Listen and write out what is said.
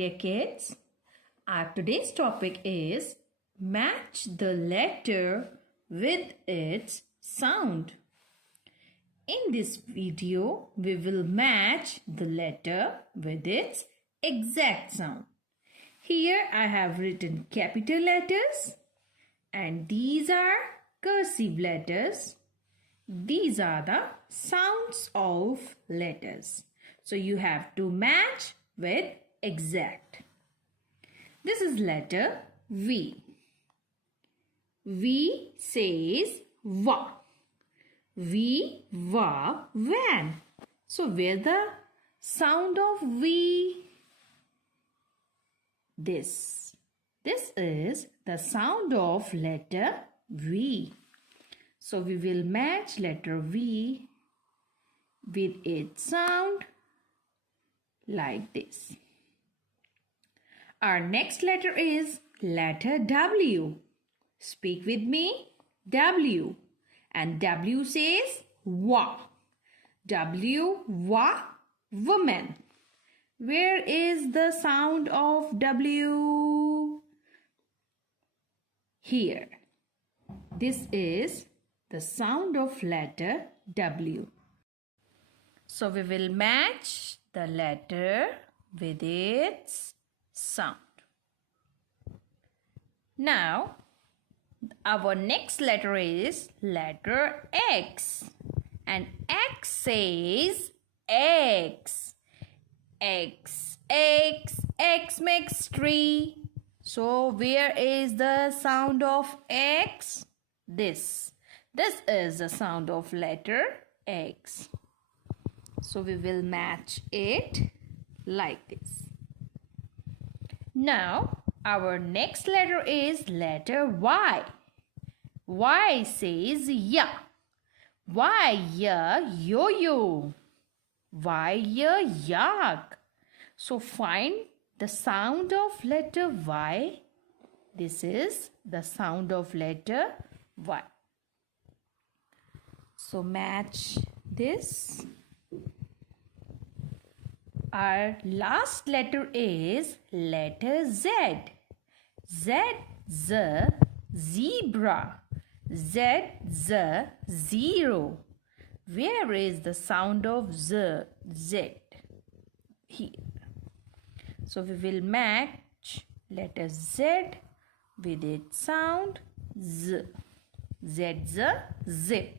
dear kids. Our today's topic is match the letter with its sound. In this video, we will match the letter with its exact sound. Here I have written capital letters and these are cursive letters. These are the sounds of letters. So you have to match with exact. This is letter V. V says va. V, va, van. So where the sound of V? This is the sound of letter V. So we will match letter V with its sound like this. Our next letter is letter W. Speak with me. W. And W says wa. W, wa, woman. Where is the sound of W? Here. This is the sound of letter W. So we will match the letter with its sound. Now, our next letter is letter X. And X says X. X, X, X makes tree. So where is the sound of X? This is the sound of letter X. So we will match it like this. Now our next letter is letter Y. Y says ya. Y, ya, yo-yo. Y, ya, yak. So find the sound of letter Y. This is the sound of letter Y. So match this. Our last letter is letter Z. Z, z, zebra. Z, z, zero. Where is the sound of Z? Z. Here. So we will match letter Z with its sound Z. Z, z, zip.